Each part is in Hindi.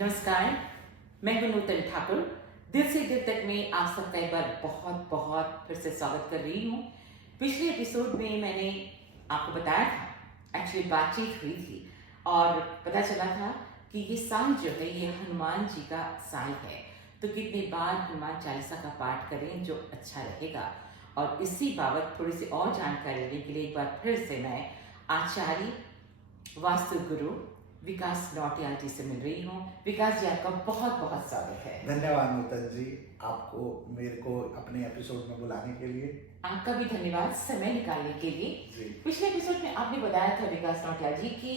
नमस्कार, मैं हूं नूतन ठाकुर। दिल से दिल तक में आप सबका एक बार बहुत बहुत फिर से स्वागत कर रही हूँ। पिछले एपिसोड में मैंने आपको बताया था, एक्चुअली बातचीत हुई थी और पता चला था कि ये साल जो है ये हनुमान जी का साल है। तो कितनी बार हनुमान चालीसा का पाठ करें जो अच्छा रहेगा। और इसी बाबत थोड़ी सी और जानकारी लेने के लिए एक बार फिर से मैं आचार्य वास्तु गुरु विकास नौटियाल जी से मिल रही हूँ। विकास जी, आपका बहुत बहुत स्वागत है। धन्यवाद नूतन जी, आपको मेरे को अपने एपिसोड में बुलाने के लिए। आपका भी धन्यवाद समय निकालने के लिए। पिछले एपिसोड में आपने बताया था विकास नौटियाल जी कि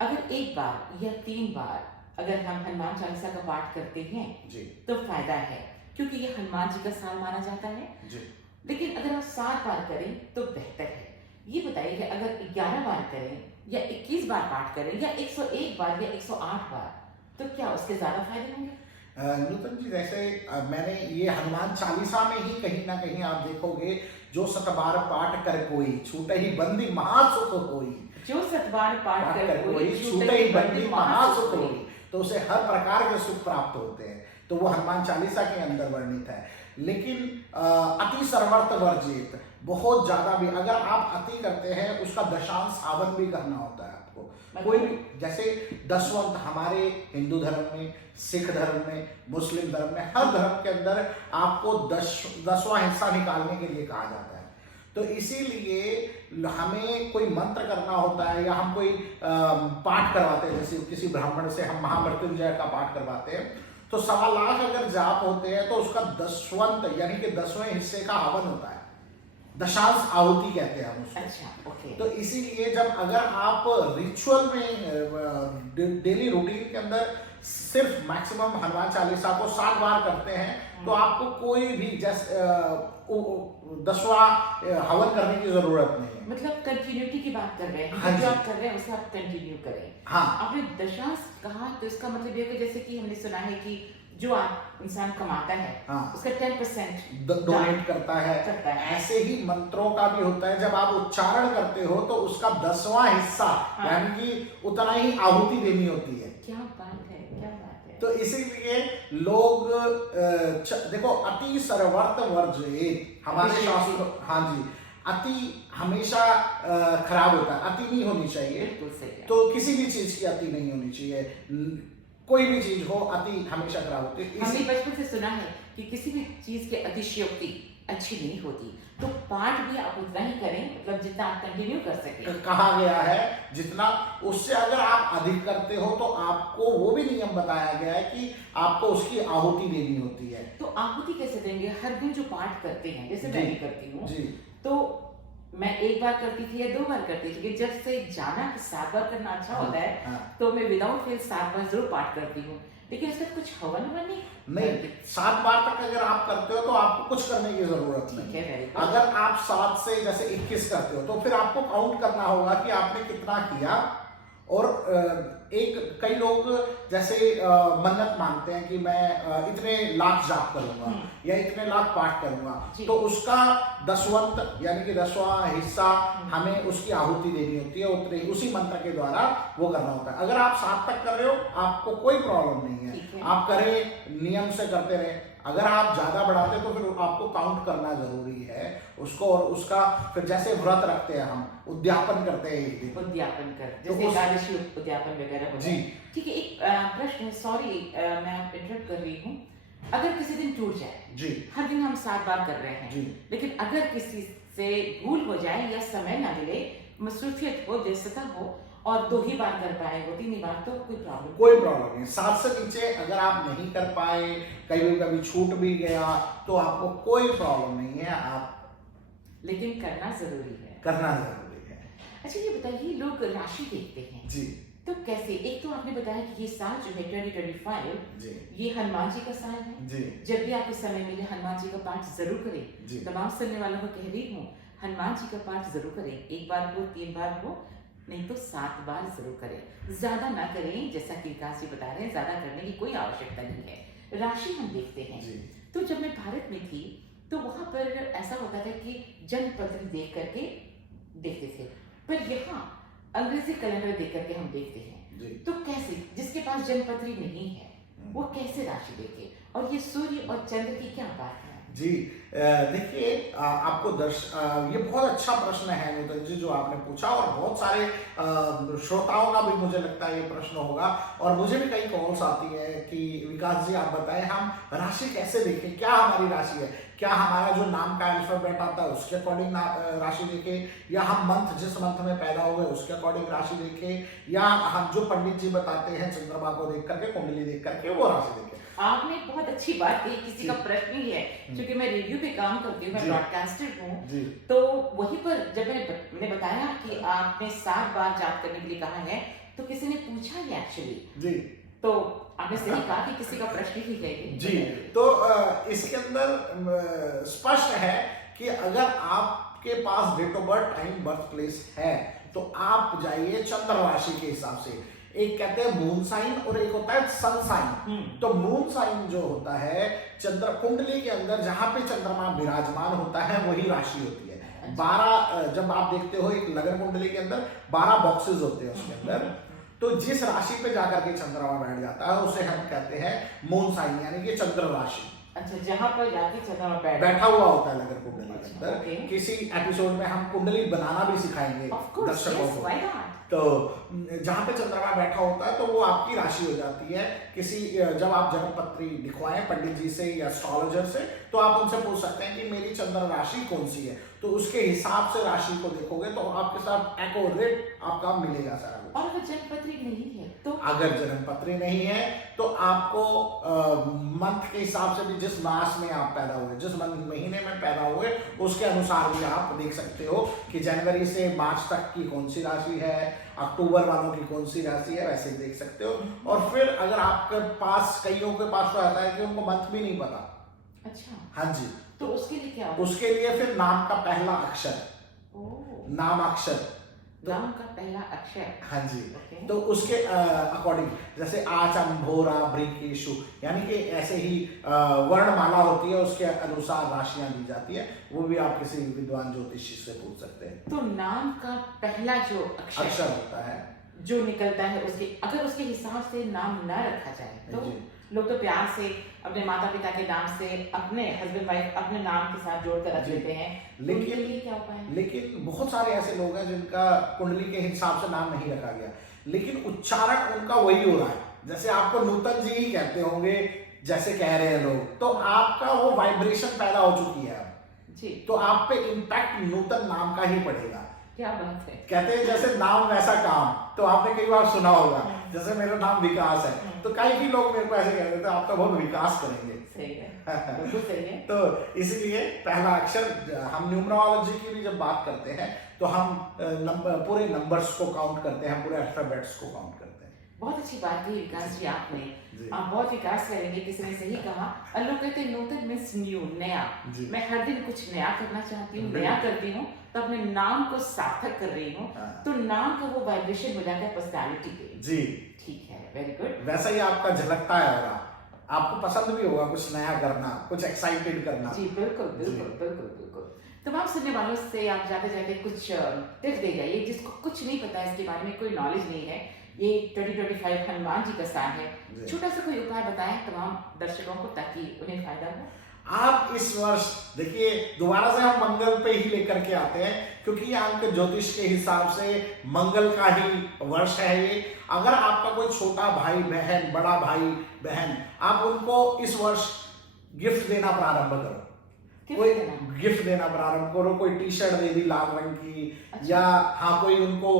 अगर एक बार या 3 बार अगर हम हनुमान चालीसा का पाठ करते हैं जी तो फायदा है, क्योंकि ये हनुमान जी का साल माना जाता है जी। लेकिन अगर आप 7 बार करें तो बेहतर है। ये बताइए कि अगर 11 बार करें या 21 बार पाठ करें या 101 बार या 108 बार तो क्या उसके ज्यादा फायदे होंगे? नूतन जी, जैसे मैंने ये हनुमान चालीसा में ही कहीं ना कहीं आप देखोगे, जो 7 बार पाठ कर कोई छूटे ही बंदी महासुख होई। जो 7 बार पाठ कर कोई छूटे ही बंदी महासुख होई, तो उसे हर प्रकार के सुख प्राप्त होते हैं। तो वो हनुमान चालीसा के अंदर वर्णित है। लेकिन अति सर्वर्थ वर्जित, बहुत ज्यादा भी अगर आप अति करते हैं उसका दशांश हवन भी करना होता है आपको। कोई भी जैसे दशवंत हमारे हिंदू धर्म में, सिख धर्म में, मुस्लिम धर्म में, हर धर्म के अंदर आपको 10वां हिस्सा निकालने के लिए कहा जाता है। तो इसीलिए हमें कोई मंत्र करना होता है या हम कोई पाठ करवाते हैं, जैसे किसी ब्राह्मण से हम महामृत्युंजय का पाठ करवाते हैं तो 1.25 लाख अगर जाप होते हैं तो उसका दशवंत यानी कि 10वें हिस्से का हवन होता है। दशांश आहुति कहते हैं हम उसको। अच्छा, ओके। तो इसीलिए जब अगर आप रिचुअल में डेली रूटीन के अंदर सिर्फ मैक्सिमम हनुमान चालीसा को 7 बार करते हैं तो आपको कोई भी जैसे 10वां हवन करने की जरूरत नहीं है। मतलब कंटिन्यूटी की बात कर रहे हैं। हाँ, जो आप कर रहे हैं उसे आप कंटिन्यू करें। हाँ। आपने दशांश कहा तो इसका मतलब ये कि जैसे कि हमने सुना है कि जो आप इंसान कमाता है, हाँ, उसका 10% डोनेट करता है। ऐसे ही मंत्रों का भी होता है, जब आप उच्चारण करते हो तो उसका 10वां हिस्सा, हाँ, यानी कि उतना ही आहुति देनी होती है। क्या बात है, क्या बात है। तो इसीलिए लोग देखो, अति सर्वर्थ वर्जित हमारे शास्त्र, हाँ जी, अति हमेशा खराब होता है, अति नहीं होनी चाहिए। बिल्कुल सही है। तो किसी भी चीज की अति नहीं होनी चाहिए, कोई भी चीज हो, अति हमेशा खराब होती है। हमने बचपन से सुना है कि किसी भी चीज की अतिशयोक्ति अच्छी नहीं होती। तो पाठ भी आप उतना ही करें, मतलब जितना आप कंटिन्यू कर सके। कहा गया है जितना, उससे अगर आप अधिक करते हो तो आपको वो भी नियम बताया गया है कि आपको उसकी आहुति देनी होती है। तो आहुति कैसे देंगे? हर दिन जो पाठ करते हैं, जैसे मैं भी करती हूँ, तो मैं 1 बार करती थी या 2 बार करती थी, जब से जाना कि 7 बार करना अच्छा होता है, तो मैं विदाउट फेल 7 बार जरूर पाठ करती हूँ। लेकिन इसका कुछ हवन नहीं। 7 बार तक अगर आप करते हो तो आपको कुछ करने की जरूरत नहीं है। अगर आप 7 से जैसे 21 करते हो तो फिर आपको काउंट करना होगा कि आपने कितना किया। और कई लोग जैसे मन्नत मांगते हैं कि मैं इतने लाख जाप करूंगा या इतने लाख पाठ करूंगा, तो उसका दशवंत यानी कि 10वां हिस्सा हमें उसकी आहुति देनी होती है। उतने उसी मंत्र के द्वारा वो करना होता है। अगर आप 7 तक कर रहे हो आपको कोई प्रॉब्लम नहीं है, आप करें, नियम से करते रहे। अगर आप ज्यादा बढ़ाते तो फिर आपको काउंट करना जरूरी है उसको, और उसका फिर जैसे व्रत रखते हैं हम, उद्यापन करते हैं एक दिन, उद्यापन कर, जैसे एकादशी उद्यापन वगैरह होता है। ठीक है, एक प्रश्न है, सॉरी मैं इंटरप्ट कर रही हूँ। अगर किसी दिन टूट जाए जी, हर दिन हम 7 बार कर रहे हैं जी, लेकिन अगर किसी से भूल हो जाए या समय ना मिले, मसरूफियत हो, व्यस्तता हो और 2 ही बार कर पाए, वो 3 ही बार, तो कोई प्रॉब्लम नहीं। 7 से नीचे अगर आप नहीं कर पाए, कभी छूट भी गया, तो आपको कोई प्रॉब्लम नहीं है। आप लेकिन करना जरूरी है। अच्छा, ये बताइए, लोग राशि देखते हैं जी, तो कैसे? एक तो आपने बताया कि ये साल जो है 2025 ये हनुमान जी का साल है जी। जब भी आपको समय मिले हनुमान जी का पाठ जरूर करें। तमाम सुनने वालों को कह रही हूँ, हनुमान जी का पाठ जरूर करें। 1 बार हो, 3 बार हो, नहीं तो 7 बार जरूर करें। ज्यादा ना करें, जैसा कि विकास जी बता रहे हैं, ज्यादा करने की कोई आवश्यकता नहीं है। राशि हम देखते हैं जी। तो जब मैं भारत में थी तो वहां पर ऐसा होता था कि जन्मपत्र देख करके देखते थे, पर यहाँ अंग्रेजी कैलेंडर देख करके हम देखते हैं। जी। तो कैसे, जिसके पास जन्मपत्री नहीं है वो कैसे राशि देखे, और ये सूर्य और चंद्र की क्या बात है? जी, देखिए, आपको ये बहुत अच्छा प्रश्न है नूतन जी जो आपने पूछा, और बहुत सारे श्रोताओं का भी मुझे लगता है ये प्रश्न होगा, और मुझे भी कई कॉल्स आती है कि विकास जी आप बताएं हम राशि कैसे देखें, क्या हमारी राशि है, क्या हमारा जो नाम का अल्फाबेट आता है उसके अकॉर्डिंग राशि देखें, या हम मंथ जिस मंथ में पैदा हुए उसके अकॉर्डिंग राशि देखें, या हम जो पंडित जी बताते हैं चंद्रमा को देख करके, कुंडली देख करके वो राशि देखें। आपने बहुत अच्छी बात की, किसी का प्रश्न ही है, क्योंकि मैं रेडियो पे काम करती हूँ, मैं जी। ब्रॉडकास्टर हूँ, जी। तो वहीं पर जब मैंने बताया कि आपने 7 बार जाप करने के लिए कहा है, तो किसी ने पूछा ही एक्चुअली, जी, तो आपने सही कहा कि किसी का प्रश्न ही है। जी, तो इसके अंदर स्पष्ट है कि अगर आपके पास date of birth, time, birth place है तो आप जाइए चंद्र राशि के हिसाब से। एक कहते हैं मून साइन और एक होता है सन साइन। तो मून साइन जो होता है चंद्र कुंडली के अंदर जहां पे चंद्रमा विराजमान होता है वही राशि होती है। 12 जब आप देखते हो एक लगन कुंडली के अंदर 12 बॉक्सेस होते हैं उसके अंदर, तो जिस राशि पे जाकर के चंद्रमा बैठ जाता है उसे हम कहते हैं मून साइन, यानी कि चंद्र राशि। अच्छा, जहां पर जाके चंद्रमा बैठा हुआ होता है लगन कुंडली के अच्छा, अंदर। ओके। किसी एपिसोड में हम कुंडली बनाना भी सिखाएंगे Of course, दर्शकों yes, को। why not? तो जहां पे चंद्रमा बैठा होता है तो वो आपकी राशि हो जाती है। किसी जब आप जन्मपत्री लिखवाएं पंडित जी से या एस्ट्रोलॉजर से, तो आप उनसे पूछ सकते हैं कि मेरी चंद्र राशि कौन सी है, तो उसके हिसाब से राशि को देखोगे तो आपके साथ एक्यूरेट आपका मिलेगा सारा कुछ। और अगर जन्मपत्री नहीं है तो? अगर जन्मपत्री नहीं है तो आपको मंथ के हिसाब से भी, जिस मास में आप पैदा हुए, जिस महीने में पैदा हुए उसके अनुसार भी आप देख सकते हो कि जनवरी से मार्च तक की कौन सी राशि है, अक्टूबर वालों की कौन सी राशि है, वैसे देख सकते हो। और फिर अगर आपके पास, कईयों के पास तो ऐसा है कि उनको मंथ भी नहीं पता। अच्छा, हाँ जी, तो उसके लिए क्या होगा? उसके लिए फिर नाम का पहला अक्षर, ओह, नाम अक्षर, नाम का पहला अक्षर। हाँ जी, ओके। तो उसके अकॉर्डिंग, जैसे आचम, भोरा, ब्रिकेशु, यानी कि ऐसे ही वर्णमाला होती है, उसके अनुसार राशियां दी जाती है। वो भी आप किसी विद्वान ज्योतिषी से पूछ सकते हैं। तो नाम का पहला जो अक्षर होता है जो निकलता है, उसके अगर उसके हिसाब से नाम न रखा जाए तो जी। लोग तो प्यार से अपने माता पिता के नाम से अपने हस्बैंड वाइफ अपने नाम के साथ जोड़ कर रख जी। लेते हैं, लेकिन उनके लिए क्या उपाय है? लेकिन बहुत सारे ऐसे लोग हैं जिनका कुंडली के हिसाब से नाम नहीं रखा गया, लेकिन उच्चारण उनका वही हो रहा है। जैसे आपको नूतन जी ही कहते होंगे, जैसे कह रहे हैं लोग, तो आपका वो वाइब्रेशन पैदा हो चुकी है अब जी, तो आप पे इम्पैक्ट नूतन नाम का ही पड़ेगा। क्या बात है। कहते हैं जैसे नाम वैसा काम, तो आपने कई बार सुना होगा, जैसे मेरा नाम विकास है तो कई भी लोग मेरे को ऐसे कहते थे आप तो बहुत विकास करेंगे। सही है, बिल्कुल सही है। तो इसलिए पहला अक्षर, हम न्यूमरोलॉजी की भी जब बात करते हैं तो हम पूरे नंबर्स को काउंट करते हैं, पूरे अल्फाबेट्स को काउंट करते हैं। बहुत अच्छी बात कही विकास जी आपने, जी। आप बहुत विकास करेंगे, किसी ने सही कहा। और लोग कहते हैं नूतन मीन्स न्यू, नया। जी। मैं हर दिन कुछ नया करना चाहती हूँ, बिल्कुल। नया करती हूँ, तो अपने नाम को सार्थक कर रही हूँ, हाँ। तो नाम का वो वाइब्रेशन हो जाता है पर्सनालिटी पे। जी, ठीक है, वेरी गुड। वैसा ही आपका झलकता है और आपको पसंद भी होगा कुछ नया करना, कुछ एक्साइटेड करना। जी बिल्कुल बिल्कुल जी। बिल्कुल बिल्कुल। तमाम सुनने वालों से आप जाते जाते कुछ टिप्स दे जाइए, जिसको कुछ नहीं पता है, इसके बारे में कोई नॉलेज नहीं है, ये 2025 हनुमान जी का साल है, जी। छोटा सा कोई उपाय बताएं तमाम दर्शकों को ताकि उन्हें फायदा हो। आप इस वर्ष देखिए, दोबारा से हम मंगल पे ही लेकर के आते हैं, क्योंकि ये अंक ज्योतिष के हिसाब से मंगल का ही वर्ष है ये। अगर आपका कोई छोटा भाई बहन, बड़ा भाई बहन, आप उनको इस वर्ष गिफ्ट देना प्रारंभ करो। कोई गिफ्ट देना प्रारंभ करो, कोई टी शर्ट दे दी लाल रंग की, अच्छा। या हाँ कोई उनको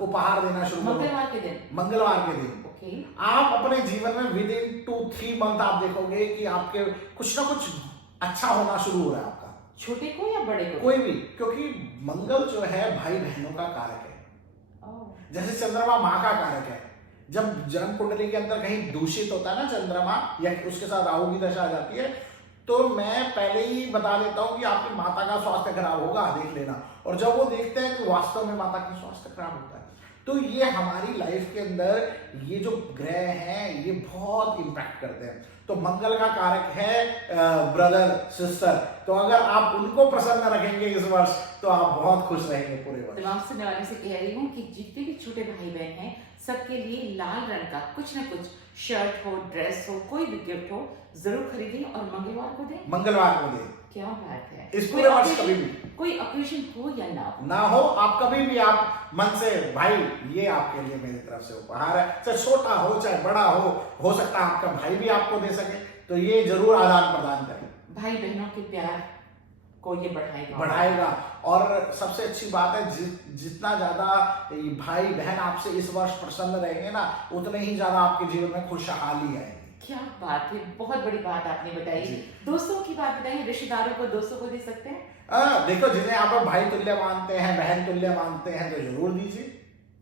उपहार देना शुरू करो मंगलवार के दिन। मंगलवार के दिन। ओके। आप अपने जीवन में विद इन 2-3 मंथ आप देखोगे कि आपके कुछ ना कुछ अच्छा होना शुरू हो रहा है आपका। छोटे को या बड़े को? कोई भी, क्योंकि मंगल जो है भाई बहनों का कारक है। जैसे चंद्रमा माँ का कारक है। जब जन्म कुंडली के अंदर कहीं दूषित होता है ना चंद्रमा, या उसके साथ राहु की दशा आ जाती है, तो मैं पहले ही बता देता हूँ कि आपकी माता का स्वास्थ्य खराब होगा, देख लेना। और जब वो देखते हैं कि वास्तव में माता का स्वास्थ्य खराब होता है, तो ये हमारी लाइफ के अंदर ये जो ग्रह हैं ये बहुत इम्पैक्ट करते हैं। तो मंगल का कारक है ब्रदर सिस्टर, तो अगर आप उनको प्रसन्न रखेंगे इस वर्ष तो आप बहुत खुश रहेंगे पूरे वर्ष। तमाम सुनने वालों से कह रही हूँ कि जितने भी छोटे भाई बहन हैं सबके लिए लाल रंग का कुछ ना कुछ शर्ट हो, ड्रेस हो, कोई भी गिफ्ट हो, जरूर खरीदें और मंगलवार को दें। मंगलवार को दें। क्या बात है। इस पूरे वर्ष कभी भी कोई ओकेजन हो या ना हो, आप कभी भी आप मन से, भाई ये आपके लिए मेरी तरफ से उपहार है, चाहे छोटा हो चाहे बड़ा हो सकता है आपका भाई भी आपको दे सके, तो ये जरूर आदान प्रदान करें। भाई बहनों के प्यार को ये बढ़ाएगा। और सबसे अच्छी बात है, जितना ज्यादा भाई बहन आपसे इस वर्ष प्रसन्न रहेंगे ना, उतने ही ज्यादा आपके जीवन में खुशहाली आएगी। क्या बात है, बहुत बड़ी बात आपने बताई। दोस्तों की बात बताइए, रिश्तेदारों को दोस्तों को दे सकते हैं? देखो, जिन्हें आप भाई तुल्य मानते हैं, बहन तुल्य मानते हैं, तो जरूर दीजिए।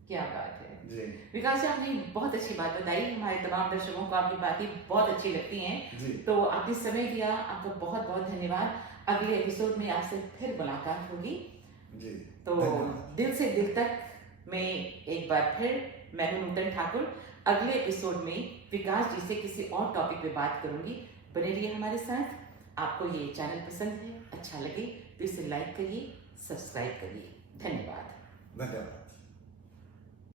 क्या बात है जी। विकास जी, आपने बहुत अच्छी बात बताई। हमारे तमाम दर्शकों को आपकी बातें बहुत अच्छी लगती हैं जी। तो आपने समय दिया, आपका बहुत बहुत धन्यवाद। अगले एपिसोड में आपसे फिर मुलाकात होगी जी। तो दिल से दिल तक में एक बार फिर मैं हूं नूतन ठाकुर। अगले एपिसोड में विकास जी से किसी और टॉपिक पे बात करूंगी। बने रहिए हमारे साथ। आपको ये चैनल पसंद है, अच्छा लगे तो इसे लाइक करिए, सब्सक्राइब करिए। धन्यवाद। धन्यवाद।